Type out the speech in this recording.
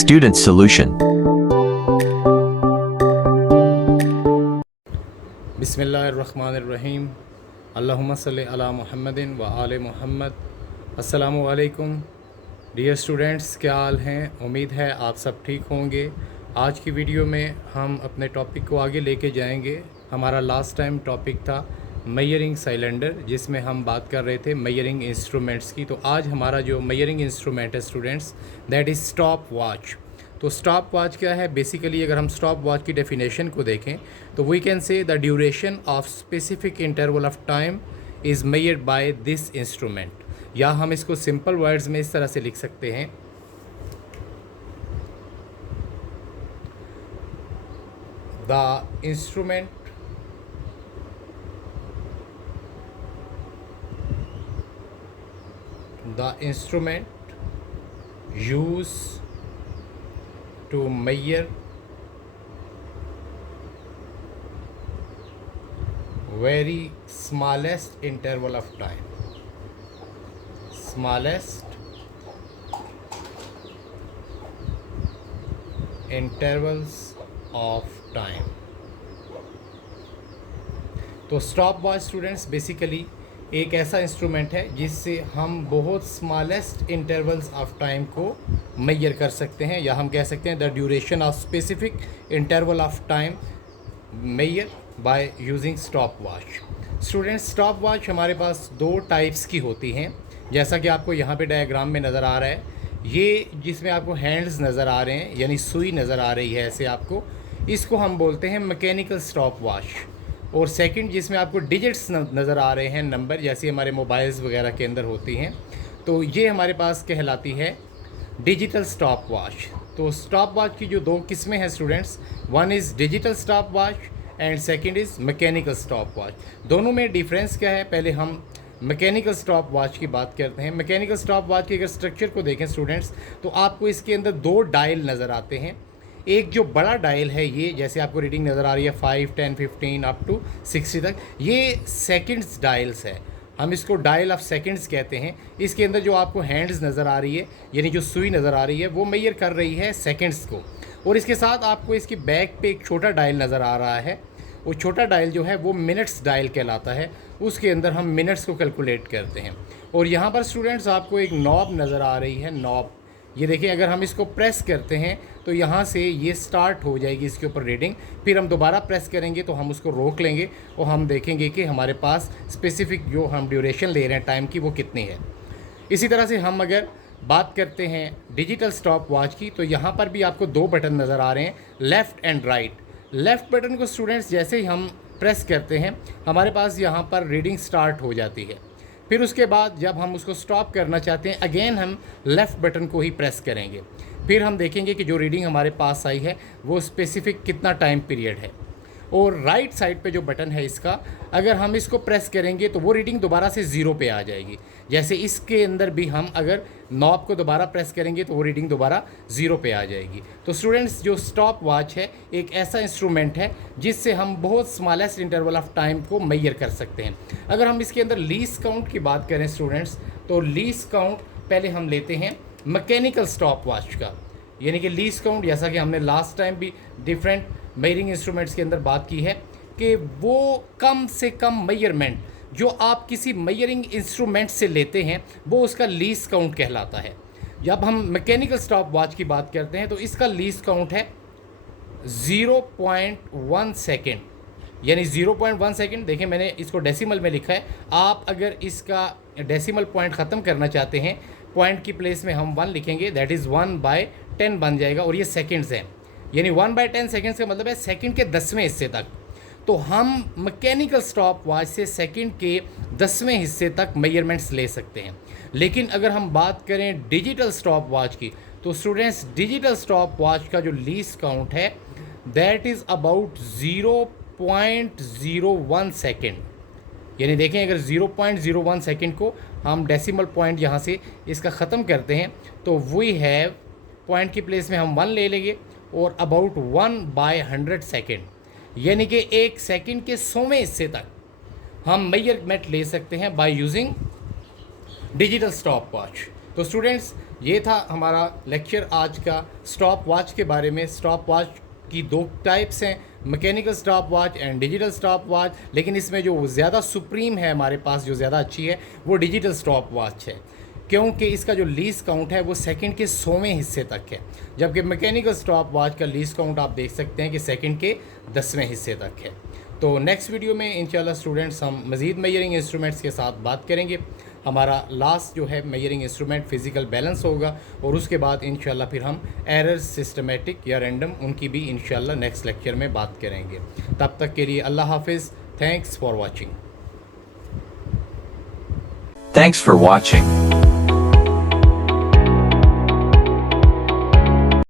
Student Solution. बिस्मिल्लाहिर्रहमानिर्रहीम। अल्लाहुम्मा सल्लि अला मुहम्मदिन व आले मुहम्मद। अस्सलामु अलैकुम डियर स्टूडेंट्स, क्या हाल हैं? उम्मीद है आप सब ठीक होंगे। आज की वीडियो में हम अपने टॉपिक को आगे लेके जाएंगे। हमारा लास्ट टाइम टॉपिक था मेजरिंग साइलेंडर, जिसमें हम बात कर रहे थे मेजरिंग इंस्ट्रूमेंट्स की। तो आज हमारा जो मेजरिंग इंस्ट्रूमेंट है students, that is stop watch. तो स्टॉप वॉच क्या है? बेसिकली अगर हम स्टॉप वॉच की डेफिनेशन को देखें तो we can say the duration of specific interval of time is measured by this instrument. या हम इसको सिंपल वर्ड्स में इस तरह से लिख सकते हैं, the instrument used to measure very smallest interval of time, smallest intervals of time। तो स्टॉप वॉच स्टूडेंट्स बेसिकली एक ऐसा इंस्ट्रूमेंट है जिससे हम बहुत स्मॉलेस्ट इंटरवल्स ऑफ टाइम को मेजर कर सकते हैं, या हम कह सकते हैं the duration of specific interval of time measure by using stop watch. Students, stop watch हमारे पास दो टाइप्स की होती हैं, जैसा कि आपको यहाँ पे डायग्राम में नज़र आ रहा है। ये जिसमें आपको हैंड्स नज़र आ रहे हैं, यानी सुई नज़र आ रही है ऐसे आपको, इसको हम बोलते हैं मैकेनिकल स्टॉप वॉच। और सेकंड जिसमें आपको डिजिट्स नज़र आ रहे हैं, नंबर, जैसे हमारे मोबाइल्स वगैरह के अंदर होती हैं, तो ये हमारे पास कहलाती है डिजिटल स्टॉप वॉच। तो स्टॉप वॉच की जो दो किस्में हैं students, one is digital stop watch and second is mechanical stop watch. दोनों में डिफरेंस क्या है? पहले हम मैकेनिकल स्टॉप वॉच की बात करते हैं। मैकेनिकल स्टॉप वॉच के अगर स्ट्रक्चर को देखें स्टूडेंट्स, तो आपको इसके अंदर दो डायल नज़र आते हैं। एक जो बड़ा डायल है, ये जैसे आपको रीडिंग नज़र आ रही है 5, 10, 15 अप टू 60 तक, ये सेकंड्स डायल्स है। हम इसको डायल ऑफ सेकंड्स कहते हैं। इसके अंदर जो आपको हैंड्स नज़र आ रही है, यानी जो सुई नज़र आ रही है, वो मेजर कर रही है सेकंड्स को। और इसके साथ आपको इसकी बैक पे एक छोटा डायल नज़र आ रहा है। वो छोटा डायल जो है वो मिनट्स डायल कहलाता है। उसके अंदर हम मिनट्स को कैलकुलेट करते हैं। और यहाँ पर स्टूडेंट्स आपको एक नॉब नज़र आ रही है, नॉब। ये देखिए, अगर हम इसको प्रेस करते हैं तो यहाँ से ये स्टार्ट हो जाएगी इसके ऊपर रीडिंग। फिर हम दोबारा प्रेस करेंगे तो हम उसको रोक लेंगे और हम देखेंगे कि हमारे पास स्पेसिफिक जो हम ड्यूरेशन ले रहे हैं टाइम की, वो कितनी है। इसी तरह से हम अगर बात करते हैं डिजिटल स्टॉप वॉच की, तो यहाँ पर भी आपको दो बटन नज़र आ रहे हैं, left and right. Left button को स्टूडेंट्स जैसे ही हम प्रेस करते हैं, हमारे पास यहाँ पर रीडिंग स्टार्ट हो जाती है। फिर उसके बाद जब हम उसको स्टॉप करना चाहते हैं, अगेन हम लेफ़्ट बटन को ही प्रेस करेंगे। फिर हम देखेंगे कि जो रीडिंग हमारे पास आई है वो स्पेसिफिक कितना टाइम पीरियड है। और राइट साइड पे जो बटन है इसका, अगर हम इसको प्रेस करेंगे तो वो रीडिंग दोबारा से ज़ीरो पे आ जाएगी। जैसे इसके अंदर भी हम अगर नॉब को दोबारा प्रेस करेंगे तो वो रीडिंग दोबारा ज़ीरो पे आ जाएगी। तो स्टूडेंट्स, जो स्टॉप वॉच है एक ऐसा इंस्ट्रूमेंट है जिससे हम बहुत स्मॉलेस्ट इंटरवल ऑफ टाइम को मेजर कर सकते हैं। अगर हम इसके अंदर लीस्ट काउंट की बात करें स्टूडेंट्स, तो लीस्ट काउंट पहले हम लेते हैं मैकेनिकल स्टॉप वॉच का, यानी कि लीस्ट काउंट, जैसा कि हमने लास्ट टाइम भी डिफरेंट मेजरिंग इंस्ट्रूमेंट्स के अंदर बात की है कि वो कम से कम मेजरमेंट जो आप किसी मेजरिंग इंस्ट्रूमेंट से लेते हैं वो उसका लीस्ट काउंट कहलाता है। जब हम मैकेनिकल स्टॉप वॉच की बात करते हैं तो इसका लीस्ट काउंट है 0.1 सेकेंड, यानी 0.1 सेकेंड। देखिए, मैंने इसको डेसिमल में लिखा है। आप अगर इसका डेसिमल पॉइंट ख़त्म करना चाहते हैं, पॉइंट की प्लेस में हम 1 लिखेंगे, दैट इज़ 1/10 बन जाएगा। और ये सेकंड्स हैं, यानी 1/10 सेकंड्स का मतलब है सेकंड के 10वें हिस्से तक। तो हम मैकेनिकल स्टॉप वॉच से सेकंड के 10वें हिस्से तक मेजरमेंट्स ले सकते हैं। लेकिन अगर हम बात करें डिजिटल स्टॉप वॉच की, तो स्टूडेंट्स डिजिटल स्टॉप वॉच का जो लीस्ट काउंट है दैट इज़ अबाउट 0.01 सेकेंड। यानी देखें, अगर 0.01 सेकेंड को हम डेसिमल पॉइंट यहाँ से इसका ख़त्म करते हैं तो वी हैव, पॉइंट की प्लेस में हम 1 ले लेंगे, और अबाउट 1/100 सेकेंड, यानी कि एक सेकेंड के 100वें हिस्से तक हम मेजरमेंट ले सकते हैं by using digital stop watch. तो स्टूडेंट्स, ये था हमारा लेक्चर आज का स्टॉप वॉच के बारे में। स्टॉप वॉच की दो टाइप्स हैं, mechanical stop watch and digital stop watch, लेकिन इसमें जो ज़्यादा सुप्रीम है हमारे पास, जो ज़्यादा अच्छी है, वो डिजिटल स्टॉप वॉच है, क्योंकि इसका जो लीज काउंट है वो सेकंड के 100वें हिस्से तक है, जबकि मैकेनिकल स्टॉप वॉच का लीज काउंट आप देख सकते हैं कि सेकंड के 10वें हिस्से तक है। तो नेक्स्ट वीडियो में इंशाल्लाह स्टूडेंट्स हम मज़ीद मेजरिंग इंस्ट्रूमेंट्स के साथ बात करेंगे। हमारा लास्ट जो है मेजरिंग इंस्ट्रूमेंट फिज़िकल बैलेंस होगा, और उसके बाद इंशाल्लाह फिर हम एरर्स सिस्टमेटिक या रैंडम उनकी भी इंशाल्लाह नेक्स्ट लेक्चर में बात करेंगे। तब तक के लिए अल्लाह हाफिज़। Thanks for watching. Thanks for watching.